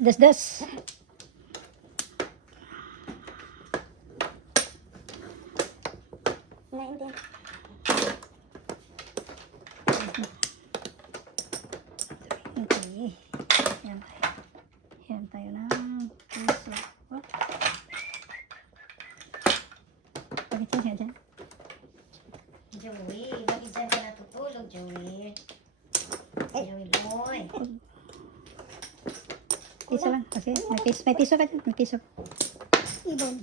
Das. Hindi. Okay. Yan tayo ng puso. Oh. Bakit yan dyan? Joey, bakit dyan ka natutulog, Joey? Joey boy. Tiso lang. Kasi may tiso ka dyan. May tiso. Ibon.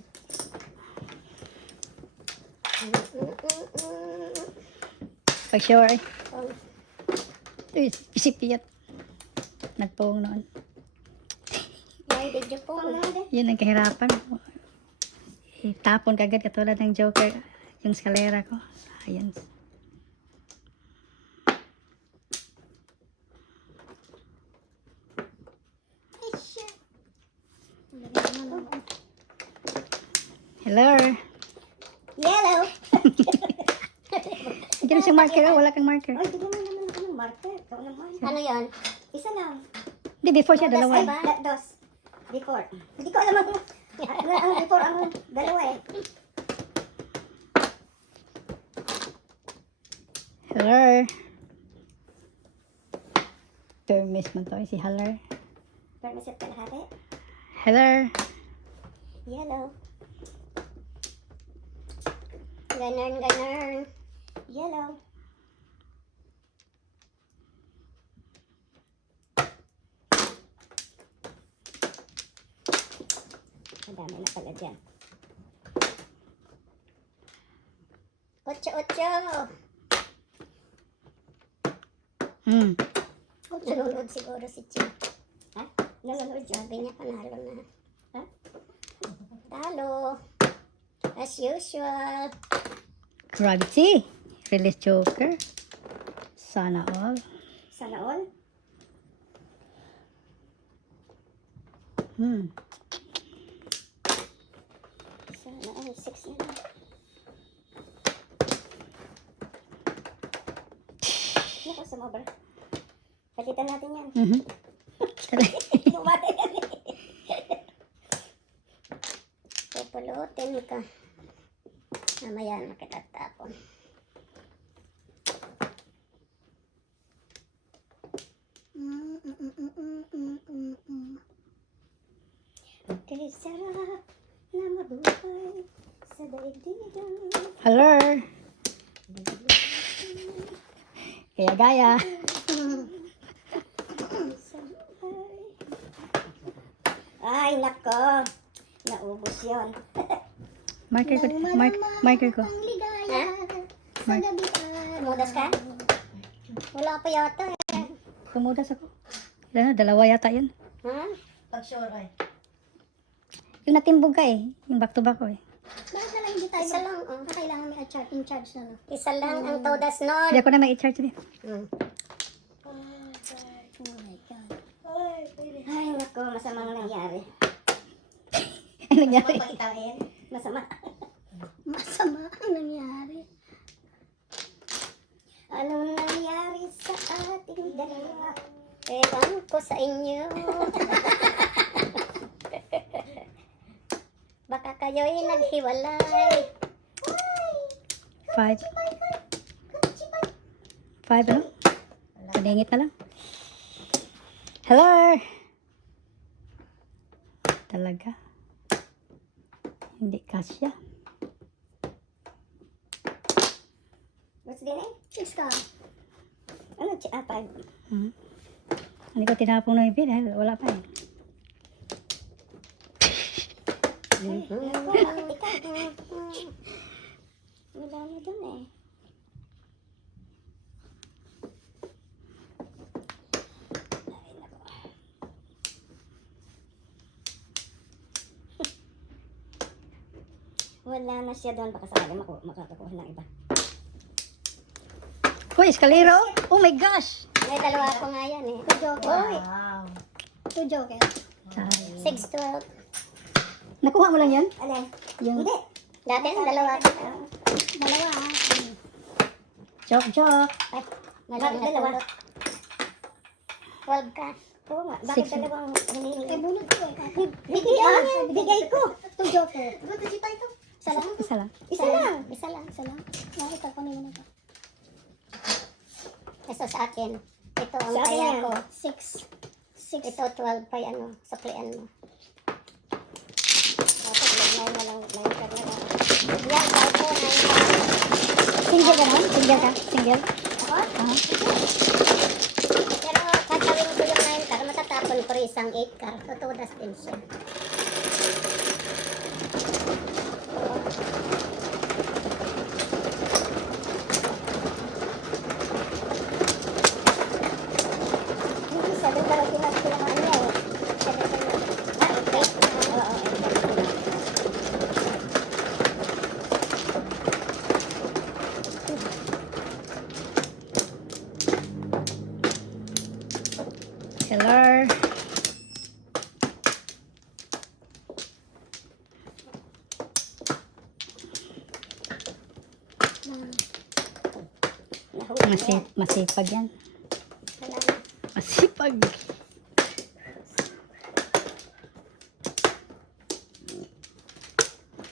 Pag shower eh. Uy, isipiyat. Nagpong noon. Ay, did you po? Yun ang kahirapan. Itapon kagad katulad ng Joker. Yung skalera ko. Ayan. Hello. Yellow. Diyan siyang marker. Oh, wala kang marker. Ay, tignan mo naman ako ng marker. Ikaw naman. Ano yan? Isa lang. Hindi, before siya dalawa. Dos, ay, dos. Before. Hindi ko alam ang before ang dalawa eh. Hello. Permis man to. Si Hello. Permisit ka lahati. Hello. Yellow. Ganun. Yellow. Madami na pala dyan. Ocho. Nanonood siguro si Ching. Ha? Nanonood siya. Sabi niya panalo na. Ha? Talo. As usual. Gravity. Release Joker. Sana all. Sana all. Sana all. 6 na lang. Naku, sumobra. Palitan natin yan. Bumati yan eh. Pupulutin ka. Mamaya makitatapon. Okay, sarap na mabuhay sa daigdigan. Hello. Gaya. Ay, nako. Naubos yun. Marker ko. Marker ko. Ha? Sa gabian. Mudas ka? Wala pa yata eh. Kumudas ako. Dalawa yata yun. Ha? Pag-sure ay. Yung natimbog ka eh. Yung back to back ko eh. Bakit na lang hindi tayo? Isa lang. Kailangan may in-charge na lang. Isa lang ang todas nun. Hindi ako na mag-i-charge din. Oh my God. Ay, nako. Masamang nangyari. Ano nangyari? Masama. Masama ang nangyari. Anong nangyari sa ating dalawa? Ewan ko sa inyo. Baka kayo'y naghiwalay. 5. 5 ano? Paningit na lang. Hello! Talaga. Hindi kasya. What's the name? Chiska. Ano? 5. Hindi ko tinapong na yung dahil wala pa eh. Wala na dun eh. Wala na siya doon. Baka sakali makakakuha ng iba. Hoy, eskalero! Oh my gosh! May dalawa ko nga yan eh. 2 joker. Wow! 2 joker. 6, 12. Nakuha mo lang yan? Alin? Yung Hindi. Dati dalawa. Dalawa ah. joke. Ay, dalawa. 12 ka. Oo nga. Bakit Six. dalawang hinihingi? bunot ko eh. Bigay ko. Itong joker. Ba't si tayo? Isa lang? Isa lang. Isa lang. Isa lang. Isa lang? Nakita ko na ito. Ito sa akin. Ito ang kaya ko. 6. Ito 12 pa ano, suklian mo. Dapat lagyan na lang. Yan, ako na Single ka na? Single ka? Single? Ako? Ah. Pero kakawin ko yung 9 car, matatapon ko rin isang 8 car. Tutudas din siya. Hindi, 7 car ang pinagkulaman niya eh. 7 car. Ah, 8. Oo, 8. Hello. Nahuli yan. Masipag yan. Wala na. Masipag.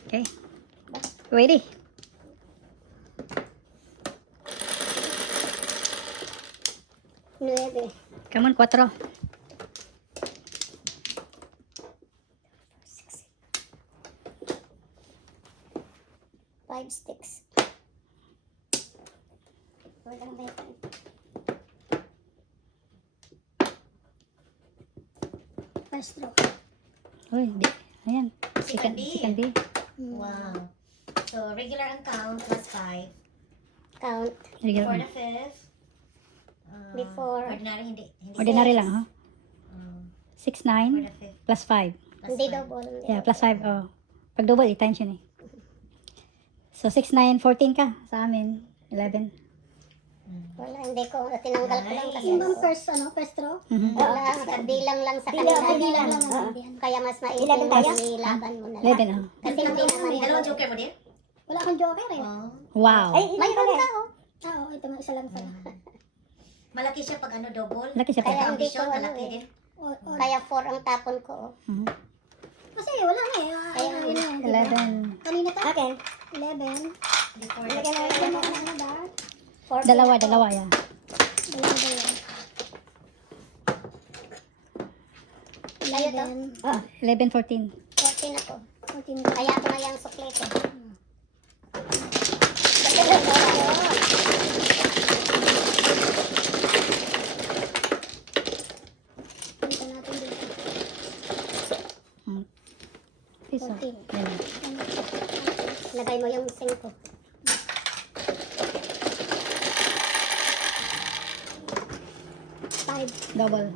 Okay. Ready? Nueve. Come on, 4. Five sticks. Walang bacon. First row. Uy, di. Ayan. Second B. Second B. Wow. So, regular ang count plus 5. Count. For Regular. the fifth. Before. Ordinary, hindi. Ordinary lang, ha? Um, 6, for 9, the fifth. plus 5. Plus Hindi 5. double. Yeah, plus 5. Oh. Pag double, i-times yun eh. So, 6, 9, 14 ka. Sa amin, 11. Wala, hindi ko. Tinanggal ko lang kasi. Yung bang first row? Wala, bilang lang sa kanila. Bilang lang. Oo. Kaya mas maigi Ilan tayo? ilaban mo na lang. 11, oh. Kasi hindi naman. Dalawang joker mo din? Wala akong joker eh. Oh. Wow. Mayroon ka oh. Oo, ito nga isa lang pala. Malaki siya pag ano double. Laki siya Kaya pa. hindi ko Ambisyon, ano malaki eh. din. Kaya 4 ang tapon ko. oh. Mhm. Kasi wala nga eh. Kaya Yun na, di ba? 11. Kanina to? Okay. 11. Before Lagyan the mo Ano lang. ano ba? 14 Dalawa, ako. dalawa, yeah. Dalawa. Sa'yo to? 11, 14. 14 ako. 14. Kaya ako na yung sukli ko. Punta natin dito. Piso. 14. Yan. Lagay mo yung 5. Double.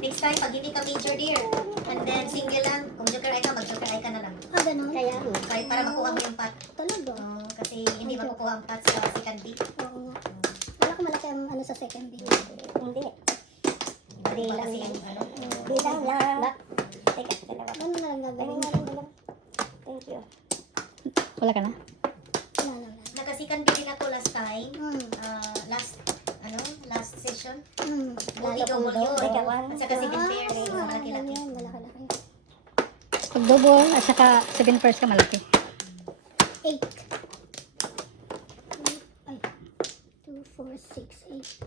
next time, pag hindi ka major dear, and then single lang, kung joker ay ka, mag-joker ay ka na lang. Ganun. Kaya Kaya para makuha mo yung pot. Talaga. Oh, kasi hindi makukuha ang pot sa second B. Oo nga. Wala ko malaki ang ano sa second B. hindi. Iba kasi yung ano. Bilang lang. Teka, dalawa. Ganun na lang gagawin. Thank you. Wala ka na? Wala lang. Naka-second B din ako last time. Last session. Lalo Double kung yun. teka, one, At saka second pair, Ah, malaki-laki. malaki-laki. Pag double, at saka 7 pairs ka, malaki. 8. Ay. 2, 4, 6, 8.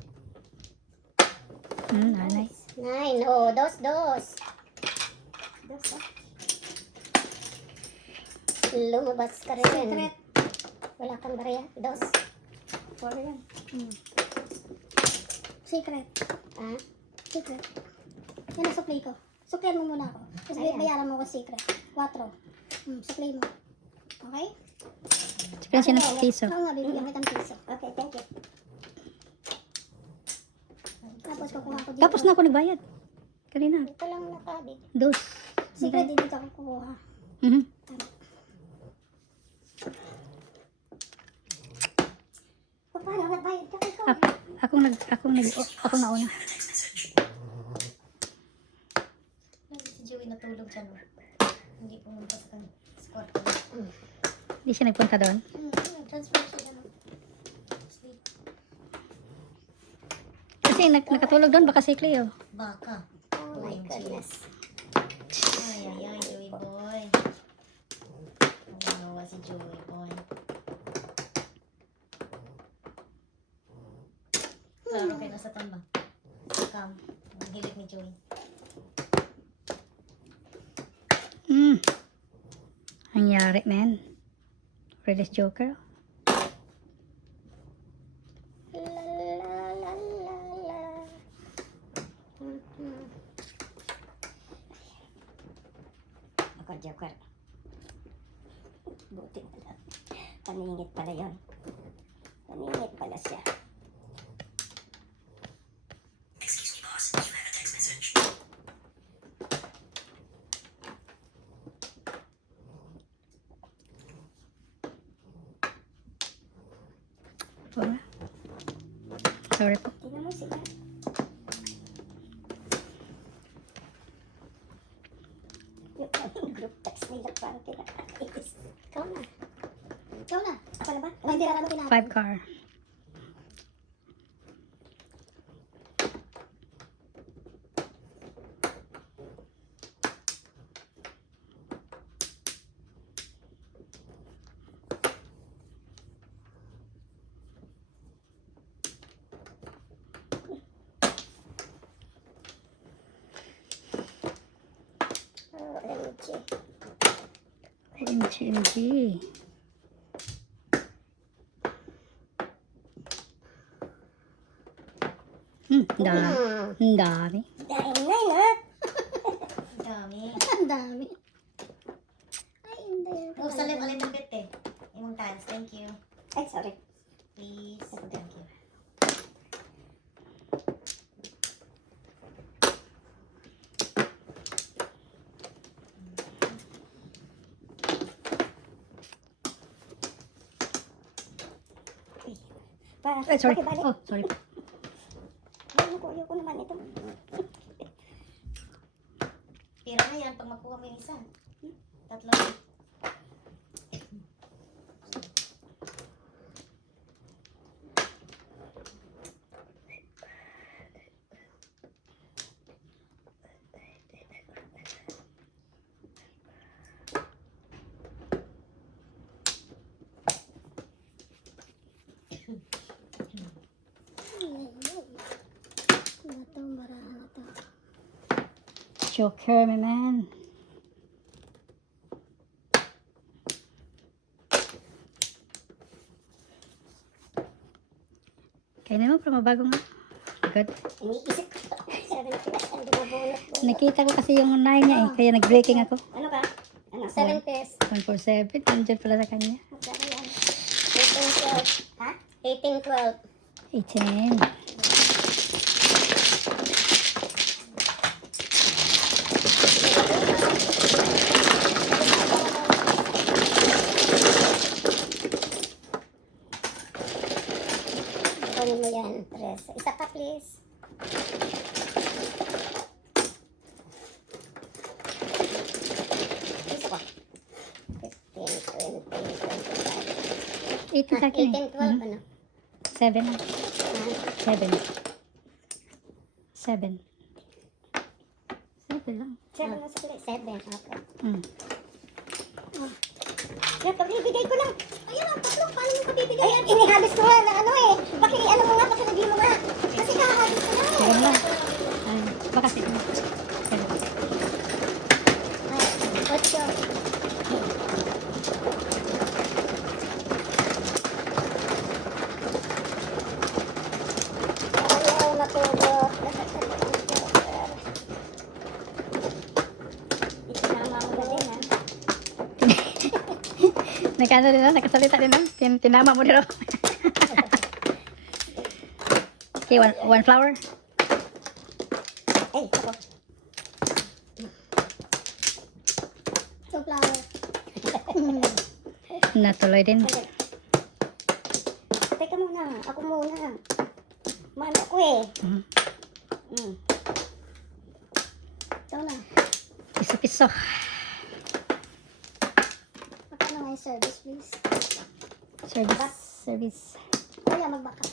Nanay. 9. Oh, dos. Dos, ah. Lumabas ka rin. Secret. Wala kang barya. Dos. 4 yan. Secret. Ah? Secret. Yan ang supply ko. Suklayan mo muna ako. Tapos Ayan. bayaran mo ko secret. 4. Supply mo. Okay? Expense ng piso. Oo nga, bibigyan kitang piso. Okay, thank you. Tapos kukuha ko dito. Tapos na ako nagbayad. Kanina. Ito lang nakabig. Dos. Secret, hindi ka kukuha. Mhm. O, paano? Nagbayad ka ikaw. Akong nauna. Si Joey natulog dyan. Oh. Hindi pumunta sa kanya. Squad. Hindi siya nagpunta doon. Transfer siya dyan. Oh. Sleep. Kasi nakatulog doon, baka si Cleo. Baka. Oh my goodness. Ay, Joey boy. Nawa si Joey boy. Klaro kayo nasa tamba. Come. Ang hilig ni Joey. Ang yari, man. Release Joker. La la la la la. Ako, Joker. Buti pala. Paningit pala yun. Paningit pala siya. Wala. Sorry po. Tingnan mo sila. Yung aming group text nila parang pinakainis. Ikaw na. Ikaw na. Ako na ba? Hindi na ano pinapin. 5 car. Oh, MG. MG. Dami. Ang dami. Dahil na yun, ha? Ang dami. Ang dami. Ay, hindi. Oh, sa left a little bit eh. Imong times. Thank you. Ay, sorry. Please. Thank you. Para, Ay, sorry. bakit balik? Oh, sorry po. Ayoko naman ito. Pira na yan pag makuha mo yung isa. Tatlo. Ito, marami ito. Joker, my man. Kaya naman, pero mabago nga. Good. Iniisip ko. 7 plus ang binabunot mo. Nakita ko kasi yung 9 niya eh. Kaya nag-breaking ako. Ano ka? Ano? 7 plus. 147. Andyan pala sa kanya. Magkano yan? 18, 12. Ha? 18, 12. 18. Kunin mo yan, Tres. Isa pa, please. Isa pa. 15, 20, 25. 18 sa akin 18, 12, eh. ano? 7 na. Ah, 7. 7. 7 lang. 7 na sa plate. 7, okay. Mm. Yan, pagbibigay ko lang. Ayun ang tatlo. Paano mo pagbibigay? Ayun, inihabis ko nga na ano eh. Ano mo nga, pakilagay mo nga. Kasi kahabis ko na eh. Meron lang. Ay, baka 7. 7. Ay, 8. Ayaw matulog. Itinama mo na din ha. Nagkano din lang, nakasalita din lang. Tinama mo din ako. Okay, one flower. Ay, ako. flower. Natuloy din. Teka muna, ako muna. Mano ko eh. Mhm. Mm. Ito na. Piso-piso. Magkano nga yung service, please? Service. Kaya magbaka.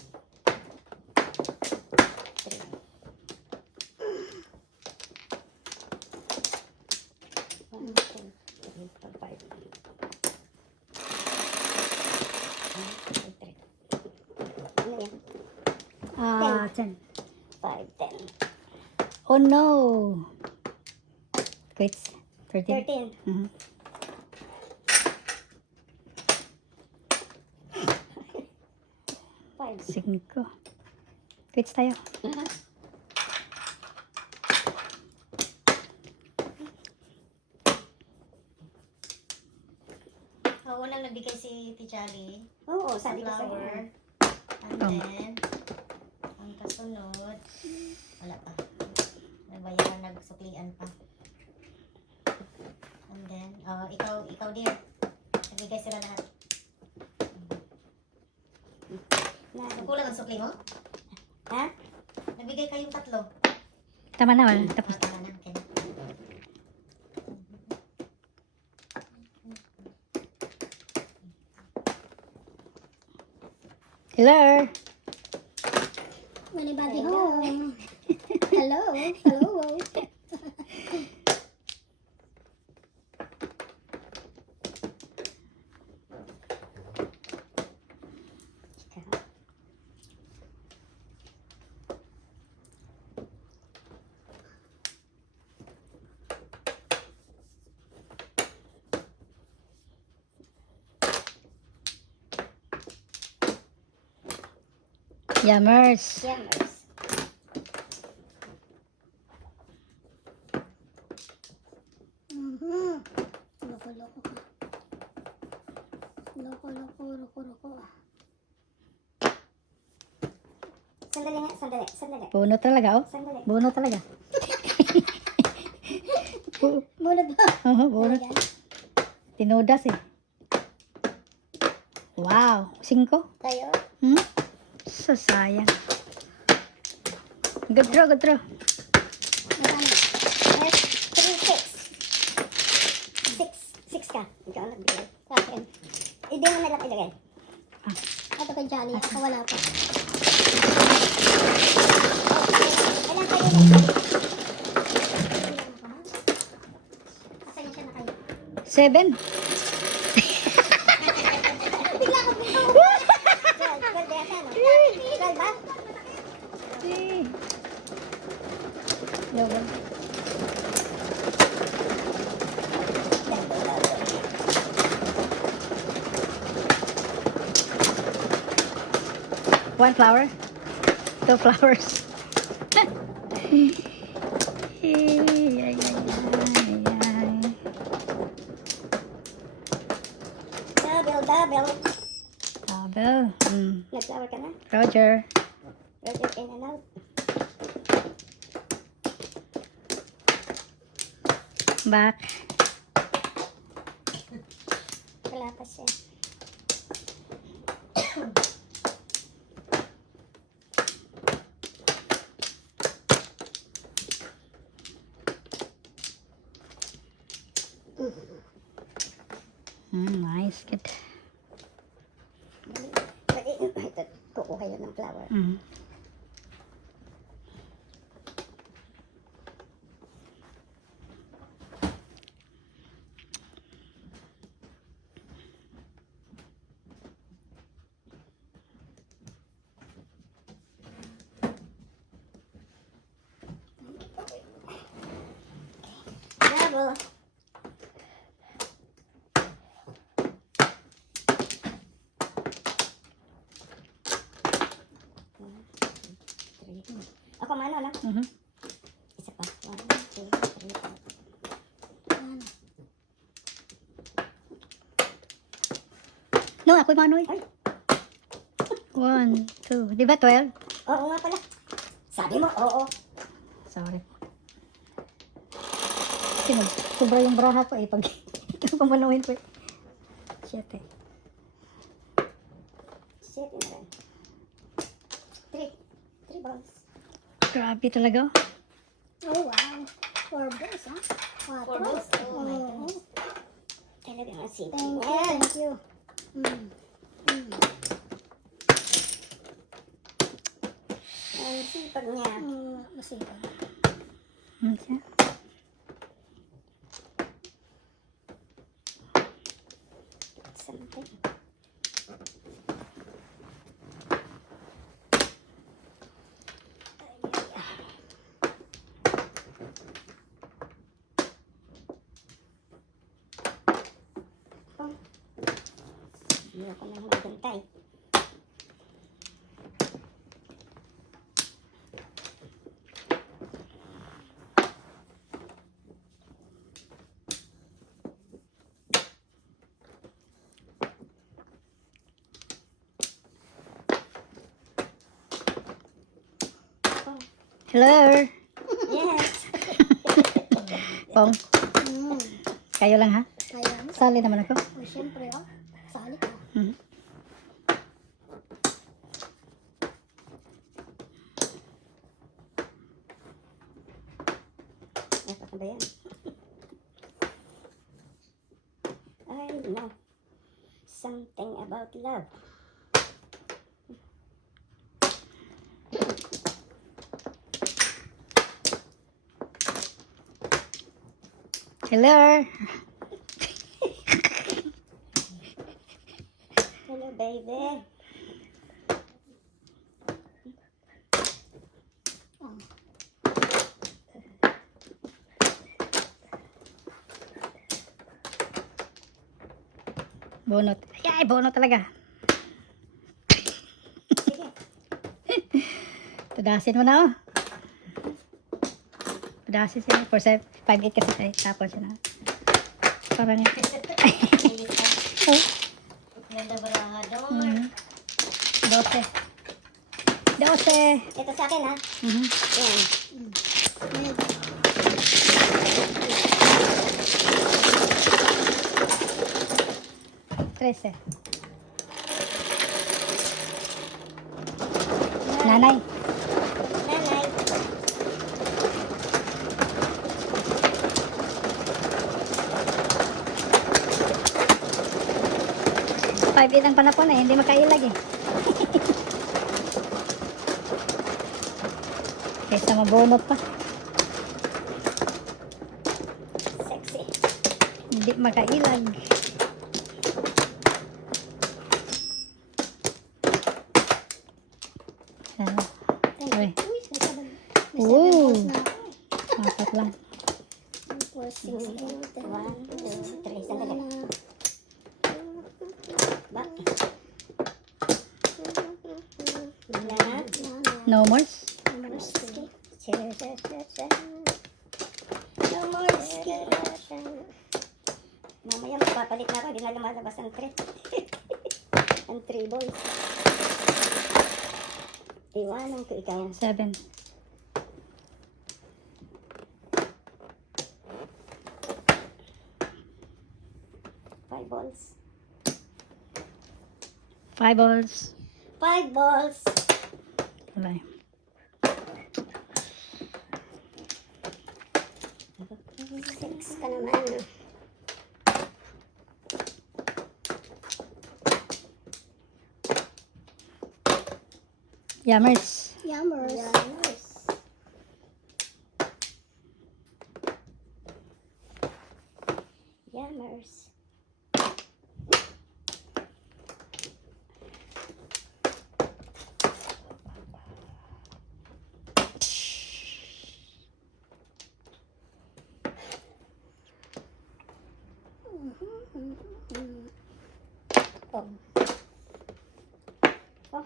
Ano yan? 10. 5, 10. Oh no. Quits. 13. 13. Mhm. Five. 5. Quits tayo. Unang nagbigay si Tichali. Oo, sabi ko Flower. sa'yo. And then, ang kasunod, wala pa. Nagbayaran, nagsuklian pa. And then, ikaw dear. Nagbigay sila lahat. So, kulang ang sukli mo? Ha? Nagbigay kayong 3. Tama na. Tapos. Tama na. Okay. Hello. Anybody home? Hello? Hello? Yummers. Yummers. Loko-loko ka. Loko-loko. Sandali nga, sandali. Puno talaga, oh. Sandali. Puno talaga. Bunod ba? Oo, puno. Ayan. Tinudas eh. Wow. 5. Tayo. Hmm? So, sayang. Good draw. Magkano? Yes, 3, 6. 6 ka. Ikaw nagbigay. Sa akin. Hindi mo na lang ilagay. Ito kay Johnny. Ako wala pa. Ilan kayo na? Asan siya na kayo? 7. Bigla ko bigla. 12 yata, no? 12 ba? Logan. One flower. 2 flowers. Ay. Double. Tabel. Nag-flower ka na? Roger. Roger in and out. Back. Wala pa siya. Nice. Good. Ito, kukuha yun ng flower. Double. Ako mano na. Isa pa. 1, 2, 3, 4. No, ako'y manoy. Ay. 1, 2. Di ba 12? Oo nga pala. Sabi mo, oo. Sorry. Kasi sobra yung braha ko eh. Pag Pamanuhin pa. 7. 7 na rin. 3 balls. Grabe talaga. Oh, wow. 4 balls, ha? 4 balls. Oh my goodness. Talagang ang sipag Thank you, niya. thank you. Ang sipag niya. Masipag. Okay. Something. Hindi ako nang magantay. Hello. Yes! Pong, kayo lang ha? Kaya mo. Sali naman ako. Oh, syempre, oh. Sali ka. Mhm. Dapat na ba yan? I know something about love. Hello. Hello, baby. Bunot. Ay, bunot talaga. Sige. Tudasin mo na oh. Tudasin siya. For 5-8 kasi tayo. Tapos siya na. Parang yun. Oh. Ganda barahador. 12. 12. Ito sa akin, ha? Mhm. Yan. Trece. Nanay. Nanay. Five eight ang panapon eh. Hindi makailag eh. Kaysa mabunot pa. Sexy. Hindi makailag. Ah, Uy, Uy, may 7 Ooh. balls na ako. 4 lang. 4, 6, 8, 1, 2, 3. Sandali. Ba? Wala na? No more? No more ski. Mamaya magpapalit na ako. Hindi na lumalabas ang 3. Ang 3 boys. Iwanan ko ikaw. 7. Five balls. 5 balls. 5 balls. Wala eh. Six ka naman. Yummers. Yummers. Yanos. Yammers. Oh. Oh.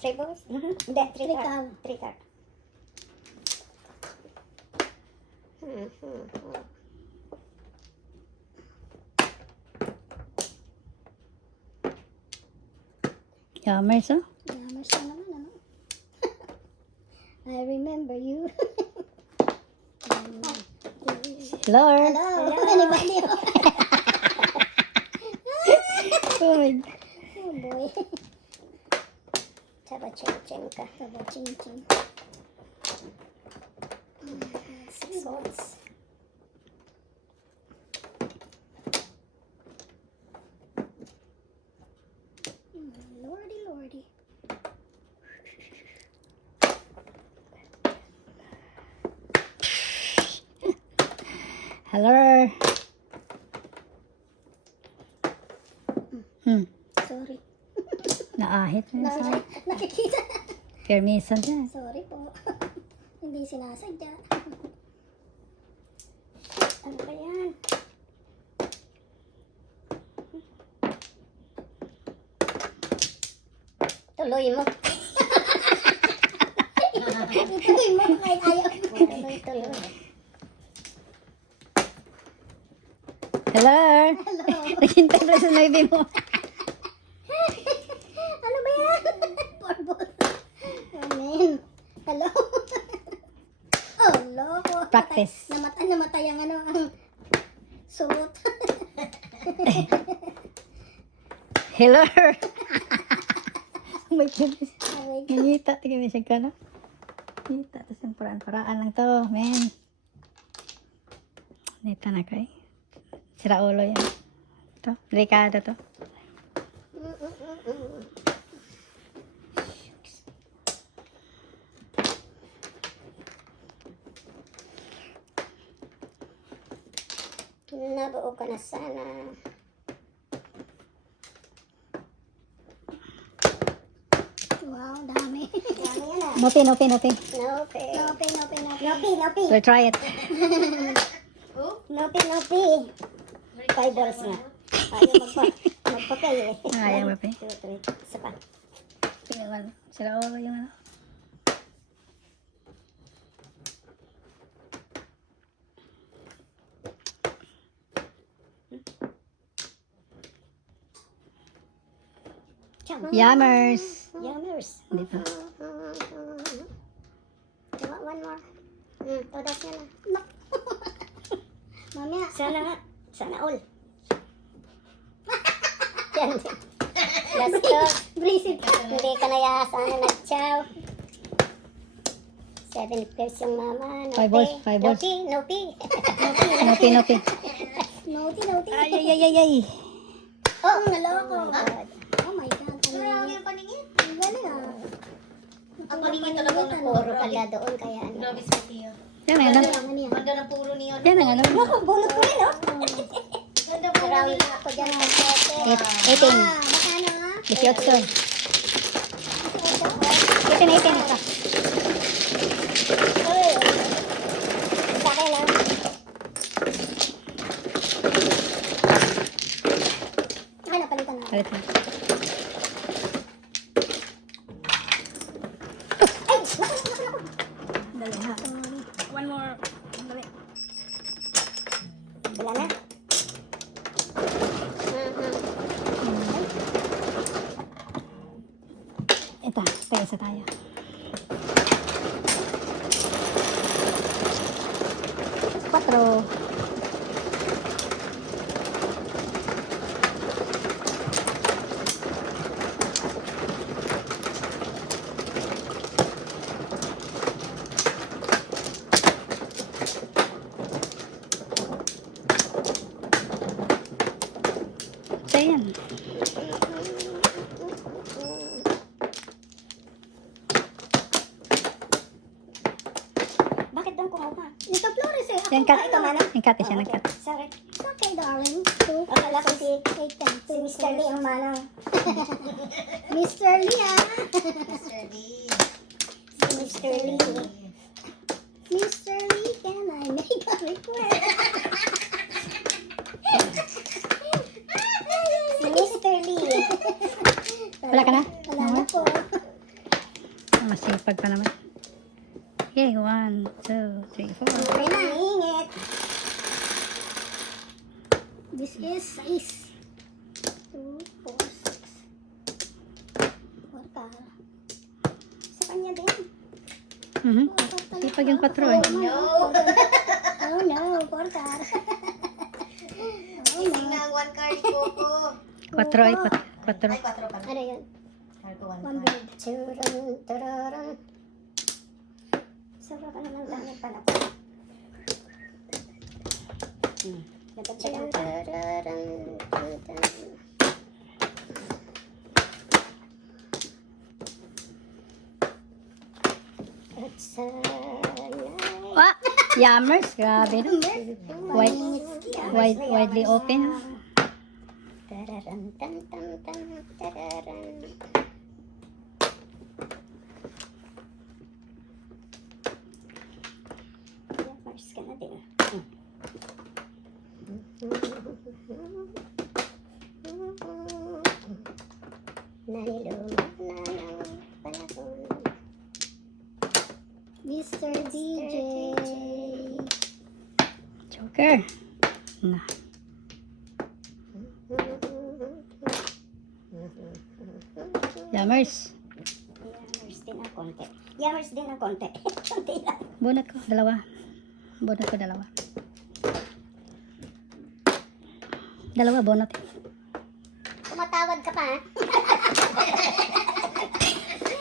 Three balls? Hindi, three Three card. card. Three card. Yummers oh. Yummers na naman, ano? I remember you. Lord. Hello. Anybody? Oh my God. Oh boy. Chaba-ching-ching ka. Taba ching ching. 6 swords. Lordy, lordy. Hello. Sorry. Naahit na sa Nakikita. permission dyan. Sorry po. Hindi sinasadya. Ano ba yan? Tuloy mo. Ituloy mo kahit ayaw. Tuloy. Hello. Hello. Naghintay pala sa naibi mo. Ano ba yan? Porbol. Amen. Hello. Oh, loko. Practice. Namatay ang ano, ang sulot. Hello. Oh my goodness. Away ka. Nangita. Tingnan mo siya ka na. Nangita. Tapos yung paraan lang to. Men. Nita na kay. Sira ulo yan. Ito. Delikado to. Nabuo ka na sana. Wow, dami. Dami yan ah. Nopi, nopi, nopi. Nopi. Nopi, nopi, nopi. Nopi. We'll try it. Nopi. 5 balls na. Ayaw magpapay eh. Ayaw magpapay. 2, 3. Isa pa. Tingnan mo. Sira ulo yung ano. Cham. Yummers. Yummers. Dito. One more. Todas na lang. Mamaya. Sana all. Yan. Last talk. Bracelet ka. Hindi ka na yahasan na nag-chow. 7 pairs yung mama. Five balls, five balls. Nopi. Nopi, nopi. Naughty, naughty. Ay, ay, ay, ay, ay. Oh, naloko. God. Oh my God. Grabe yung paningin. Ang galing ah. Ang paningin talaga ng Puro pala doon kaya ano. Grabe sa tiyo. Yan ang ano. Ano yan? Ganda ng puro niyo. Yan ang ano. Bunot ko rin, no? Ganda puro Marami nila. na ako dyan ng sete. 18. Baka ano nga? 18. 18 ito. Uy. Sa akin, ah. Ay, napalitan na. Palit na. Dali ha. One more. Dali. Wala na. Ito. Tayo isa tayo. Quatro. Ayan. Bakit doon kumuha? Ito, Flores eh. Yan cut. Ito, mana? Yung cut siya Okay. nag-cut. Sorry. It's okay, darling. 2, Akala ko si 8, 10. si Mr. Lee ang manang. Mr. Lee ah. Mr. D. Si Mr. Lee. Mr. Lee, can I make a request? Si Mr. Lee. Wala ka na? Wala na po. Masipag pa naman. Okay, 1, 2, 3, 4. Okay na. Ingit. This is size. 2, 4, 6. Portal. Sa kanya din. Sipag yung 4 eh. No. Oh no, portar. Ising na ang 1 card ko po. 4 ay 4. Ay, 4 pala. Ano yun? Card ko 1 One card. bird. Turun, tururun. Sobra ka naman dami pala ko. Nagdagdagan pa. Tururun, tururun. It's a night. Wah! Yammers, grabe. No? Widely open. Tararun, tan, tan, tan, tararun. Yeah, first ka na din. Naliluma na ng panahon. Mr. DJ. Joker. Na. Yammers. Yammers din ang konti. Yammers din ang konti. Konti lang. Bunot ko, dalawa. Bunot ko, dalawa. Dalawa, bunot. Tumatawad ka pa, ha?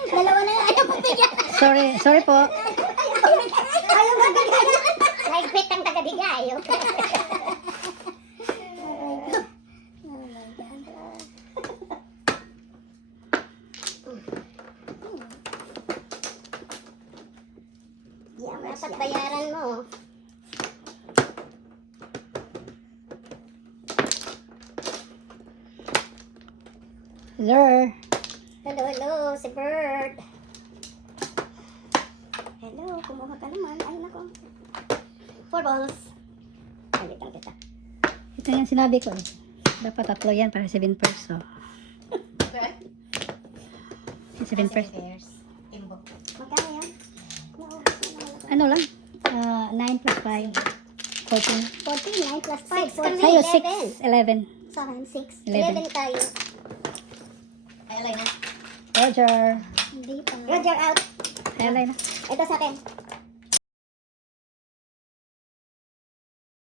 Dalawa na yung ayaw mo bigyan. Sorry po. Ayaw mo bigyan. Higpit ang taga-bigay. Yammers Dapat yan. bayaran mo. Lure. Hello, hello, si Bert. Hello, kumuha ka naman. Ay, nako. 4 balls. Palitan kita. Ito yung sinabi ko. Dapat tatlo yan para 7 pairs. So, Okay. 7 pairs. pairs. Timbo. Magkano yan? Ano lang? 9 plus 5. 14. 14, 9 plus 5. 6 kami. Sa'yo, 11. 6. 11. Sa akin, 6. 11. 11 tayo. Ay, alay na. Roger. Hindi pa. Roger out. Ayan na. Ito sa akin.